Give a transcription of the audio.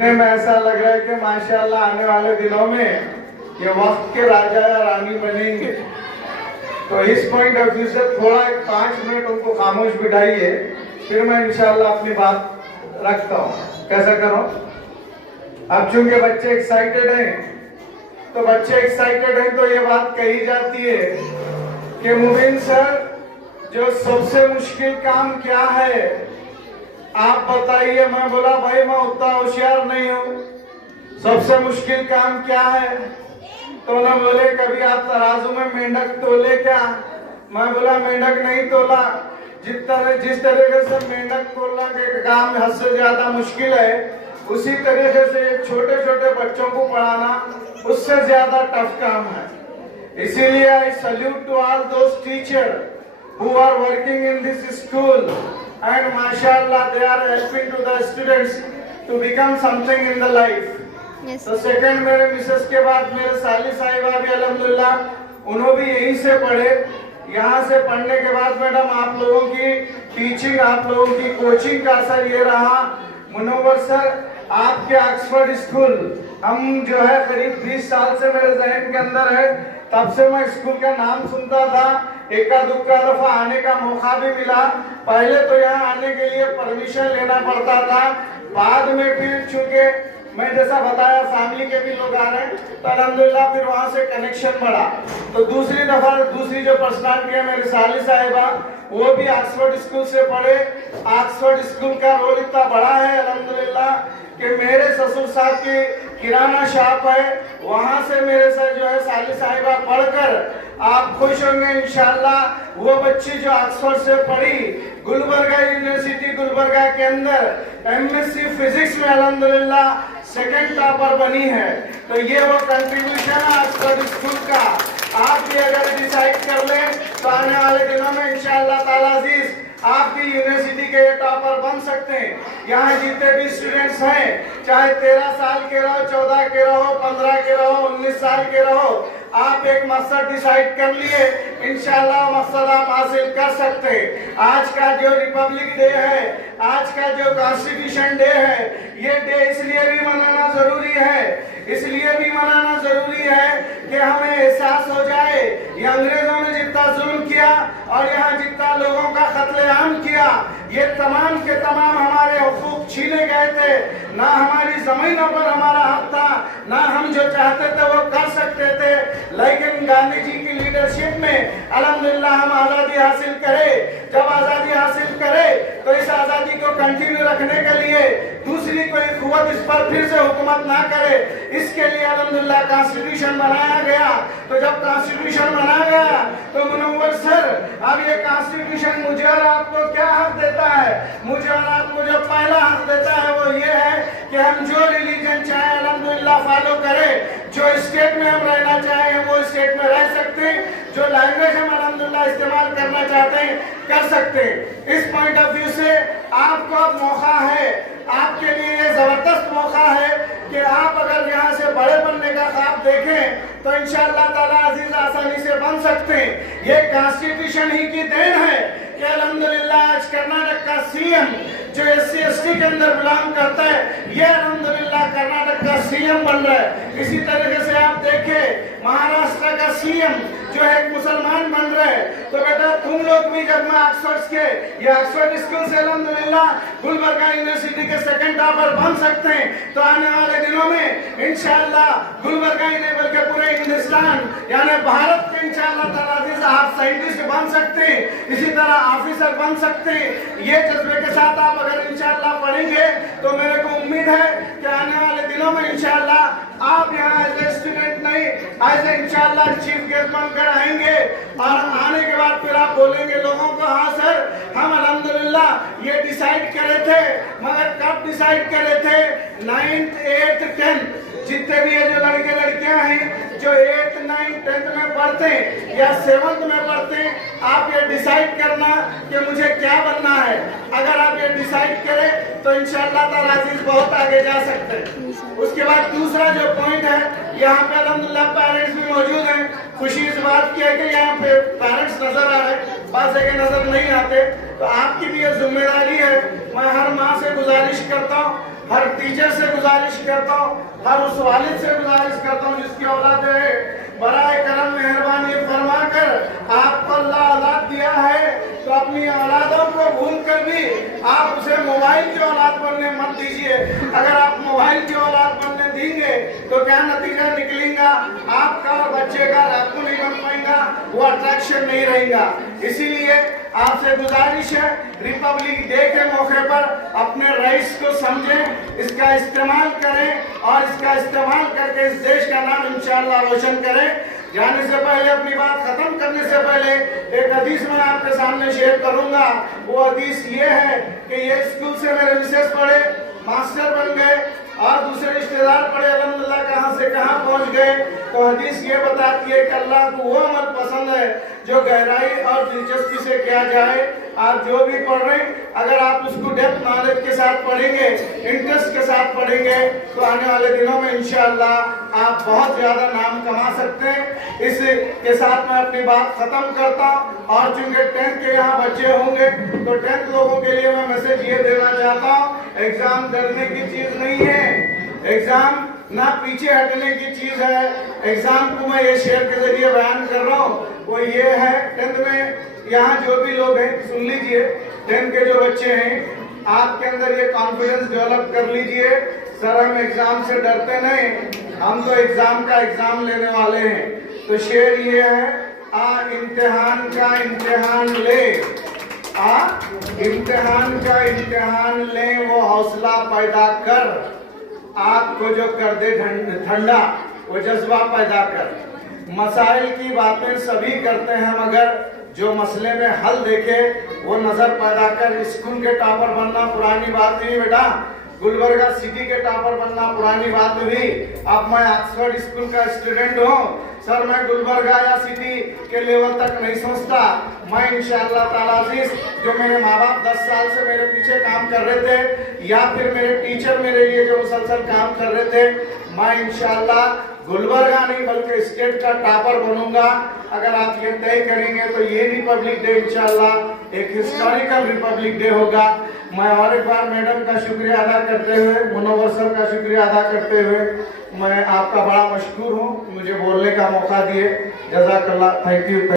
में ऐसा लग रहा है कि माशाल्लाह आने वाले दिनों में ये वक्त के राजा या रानी बनेंगे। तो इस पॉइंट ऑफ व्यू से थोड़ा एक 5 मिनट उनको खामोश बिठाइए, फिर मैं इंशाल्लाह अपनी बात रखता हूँ। कैसा करो? अब चूंकि बच्चे एक्साइटेड हैं, तो बच्चे एक्साइटेड हैं तो ये बात कही जाती है कि मुबीन सर, जो सबसे मुश्किल काम क्या है आप बताइए। मैं बोला भाई मैं उतना होशियार नहीं हूँ, सबसे मुश्किल काम क्या है? तो ना बोले कभी आप तराजू में मेंढक तोले क्या? मैं बोला मेंढक नहीं तोला, जिस तरीके से मेंढक तोलना के काम हद से ज्यादा मुश्किल है, उसी तरीके से छोटे छोटे बच्चों को पढ़ाना उससे ज्यादा टफ काम है। इसीलिए I salute to all those teacher who are working in this school and mashallah they are helping to the students to become something in the life. Yes. तो सेकंड मेरे मिसेस के बाद मेरे साली साहिबा भी अल्हम्दुलिल्लाह उन्होंने भी यहीं से पढ़े। यहाँ से पढ़ने के बाद मैडम आप लोगों की टीचिंग, आप लोगों की कोचिंग का असर ये रहा। मुनव्वर सर, आपके ऑक्सफोर्ड स्कूल हम जो है करीब 20 साल से मेरे जहन के अंदर है, तब से मैं स्कूल का नाम सुनता था, एका दुक्का दफा आने का मौका भी मिला। पहले तो यहाँ आने के लिए परमिशन लेना पड़ता था, बाद में फिर चूंकि मैं जैसा बताया फैमिली के भी लोग आ रहे हैं तो अल्हम्दुलिल्लाह फिर वहाँ से कनेक्शन बढ़ा। तो दूसरी जो पर्सनालिटी है मेरी साली साहिबा, वो भी ऑक्सफोर्ड स्कूल से पढ़े। ऑक्सफोर्ड स्कूल का रोल इतना बड़ा है अल्हम्दुलिल्लाह कि मेरे ससुर साहब की किराना शॉप है, वहाँ से मेरे साथ जो है साली साहिबा पढ़कर आप खुश होंगे इंशाल्लाह। वो बच्ची जो ऑक्सफोर्ड से पढ़ी, गुलबर्गा यूनिवर्सिटी गुलबर्गा के अंदर एमएससी फिजिक्स में अल्हम्दुलिल्लाह सेकंड टॉपर बनी है। तो ये वो कंट्रीब्यूशन है ऑक्सफोर्ड स्कूल का। आप भी अगर डिसाइड कर लें तो आने वाले दिनों में इंशाल्लाह ताला अजीज आपकी यूनिवर्सिटी के ये टॉपर बन सकते हैं। यहाँ जितने भी स्टूडेंट्स हैं, चाहे 13 साल के रहो, 14 के रहो, 15 के रहो, 19 साल के रहो, आप एक मकसद डिसाइड कर लिए, इंशाल्लाह मकसद आप हासिल कर सकते हैं। आज का जो रिपब्लिक डे है, आज का जो कॉन्स्टिट्यूशन डे है, ये डे इसलिए भी मनाना जरूरी है, इसलिए भी मनाना जरूरी है कि हमें एहसास हो जाए ये अंग्रेजों ने जितना जुल्म किया और यहाँ जितना लोगों का कत्लेआम किया, ये तमाम के तमाम हमारे हुकूक छीने गए थे। ना हमारी जमीनों पर हमारा हक था, ना हम जो चाहते थे वो कर सकते थे, लेकिन गांधी जी की लीडरशिप में अल्हम्दुलिल्लाह हम आज़ादी हासिल करे। जब आज़ादी हासिल करे तो इस आज़ादी को कंटिन्यू रखने के लिए दूसरी कोई कुव्वत इस पर फिर से हुकूमत ना करे, इसके लिए अल्हम्दुलिल्लाह कॉन्स्टिट्यूशन बनाया गया। तो जब कॉन्स्टिट्यूशन बनाया गया तो मुनव्वर सर, अब ये कॉन्स्टिट्यूशन मुझे और आपको क्या हक देता है? मुझे और आपको जो पहला हक देता है वो ये है कि हम जो रिलीजन चाहे अल्हम्दुलिल्लाह फॉलो करें, जो स्टेट में हम रहना चाहें वो स्टेट में रह सकते हैं, जो लैंग्वेज हम अल्हम्दुलिल्लाह इस्तेमाल करना चाहते हैं कर सकते हैं। इस पॉइंट ऑफ व्यू से आपको अब मौका है, आपके लिए ये जबरदस्त मौका है कि आप अगर यहाँ से बड़े बनने का ख्वाब देखें तो इंशाअल्लाह ताला अजीज आसानी से बन सकते हैं। ये कॉन्स्टिट्यूशन ही की देन है कि अल्हम्दुलिल्लाह आज कर्नाटक का सीएम जो SC/ST के अंदर बिलोंग करता है, ये अल्हम्दुलिल्लाह कर्नाटक का सीएम बन रहा है। इसी तरीके से आप देखें महाराष्ट्र का सीएम जो है एक मुसलमान बन रहे हैं। तो बेटा तुम लोग भी जब मैं ऑक्सफोर्ड स्कूल से अल्हम्दुलिल्लाह गुलबर्गा यूनिवर्सिटी के सेकंड टॉपर बन सकते हैं, तो आने वाले दिनों में इंशाअल्लाह गुलबर्गा ही नहीं बल्कि पूरे हिंदुस्तान यानी भारत के इंशाअल्लाह ताला अजीज आप साइंटिस्ट बन सकते हैं, इसी तरह ऑफिसर बन सकते हैं। ये जज्बे के साथ आप अगर इंशाअल्लाह पढ़ेंगे तो मेरे को उम्मीद है कि आने वाले दिनों में इंशाअल्लाह आप यहाँ एज ए स्टूडेंट नहीं, एज ए इंशाअल्लाह चीफ गेस्ट बनकर आएंगे और आने के बाद फिर आप बोलेंगे लोगों को, हाँ सर हम अल्हम्दुलिल्लाह ये डिसाइड करे थे, मगर कब डिसाइड करे थे? 9th 8th 10th जितने भी ये जो लड़के लड़कियां हैं जो 8th 9th 10th में पढ़ते हैं या 7th में पढ़ते हैं, आप ये डिसाइड करना कि मुझे क्या बनना है। अगर आप ये डिसाइड करें तो इंशाअल्लाह ताला अजीज बहुत आगे जा सकते हैं। उसके बाद दूसरा जो पॉइंट है, यहाँ पे अल्हम्दुलिल्लाह पेरेंट्स भी मौजूद हैं। खुशी इस बात की है कि यहाँ पे पेरेंट्स नजर आ रहे हैं, पास के नजर नहीं आते, तो आपकी भी ये जिम्मेदारी है। मैं हर माँ से गुजारिश करता हूँ हर टीचर से गुजारिश करता हूँ, हर उस वालिद से गुजारिश करता हूँ जिसकी औलाद है, बराए करम मेहरबानी फरमा कर आपको अल्लाह औलाद दिया है तो अपनी औलादों को भूल कर भी आप उसे मोबाइल की औलाद बनने मत दीजिए। अगर आप मोबाइल की औलाद बनने देंगे तो क्या नतीजा निकलेगा, आपका और बच्चे का राखू नहीं बन पाएगा, वो अट्रैक्शन नहीं रहेगा। इसीलिए आपसे गुजारिश है, रिपब्लिक डे के मौके पर अपने रईस को समझें, इसका इस्तेमाल करें और इसका इस्तेमाल करके इस देश का नाम इंशाअल्लाह रोशन करें। जाने से पहले, अपनी बात खत्म करने से पहले एक हदीस मैं आपके सामने शेयर करूंगा। वो हदीस ये है कि ये स्कूल से मेरे मिसेस पढ़े, मास्टर बन गए और दूसरे रिश्तेदार पढ़े, अल्हम्दुलिल्लाह कहां से कहां पहुंच गए। तो हदीस ये बताती है कि अल्लाह को वो अमल पसंद है जो गहराई और दिलचस्पी से किया जाए। आप जो भी पढ़ रहे हैं, अगर आप उसको डेप्थ नॉलेज के साथ पढ़ेंगे, इंटरेस्ट के साथ पढ़ेंगे, तो आने वाले दिनों में इंशाअल्लाह आप बहुत ज्यादा नाम कमा सकते हैं। इस के साथ मैं अपनी बात खत्म करता हूँ। और चूंकि 10th के यहाँ बच्चे होंगे तो 10th लोगों के लिए मैं मैसेज ये देना चाहता हूँ, एग्जाम डरने की चीज नहीं है, एग्जाम ना पीछे हटने की चीज है। एग्जाम को मैं ये शेयर के जरिए बयान कर रहा हूँ, वो ये है 10th में यहाँ जो भी लोग हैं सुन लीजिए, 10th के जो बच्चे हैं आपके अंदर ये कॉन्फिडेंस डेवलप कर लीजिए, सर हम एग्जाम से डरते नहीं, हम तो एग्जाम का एग्जाम लेने वाले हैं। तो शेर ये है, इम्तिहान का इम्तिहान ले, इम्तिहान का इम्तिहान ले, वो हौसला पैदा कर, आपको जो कर दे ठंडा वो जज्बा पैदा कर। मसाइल की बातें सभी करते हैं मगर जो मसले में हल देखे वो नजर पैदा कर। स्कूल के टॉपर बनना पुरानी बात नहीं बेटा, गुलबर्गा सिटी के टॉपर बनना पुरानी बात हुई। अब मैं ऑक्सफोर्ड स्कूल का स्टूडेंट हूँ सर, मैं गुलबर्गा या सिटी के लेवल तक नहीं सोचता। मैं इंशाअल्लाह ताला अजीज, जो मेरे माँ बाप 10 साल से मेरे पीछे काम कर रहे थे या फिर मेरे टीचर मेरे लिए जो मुसलसल काम कर रहे थे, मैं इंशाअल्लाह गुलबर्गा नहीं बल्कि स्टेट का टॉपर बनूंगा। अगर आप ये तय करेंगे तो ये रिपब्लिक डे इंशाअल्लाह एक हिस्टोरिकल रिपब्लिक डे होगा। मैं और एक बार मैडम का शुक्रिया अदा करते हुए, मुनव्वर सर का शुक्रिया अदा करते हुए मैं आपका बड़ा मशकूर हूँ, मुझे बोलने का मौका दिए। जज़ाकल्लाह, थैंक यू।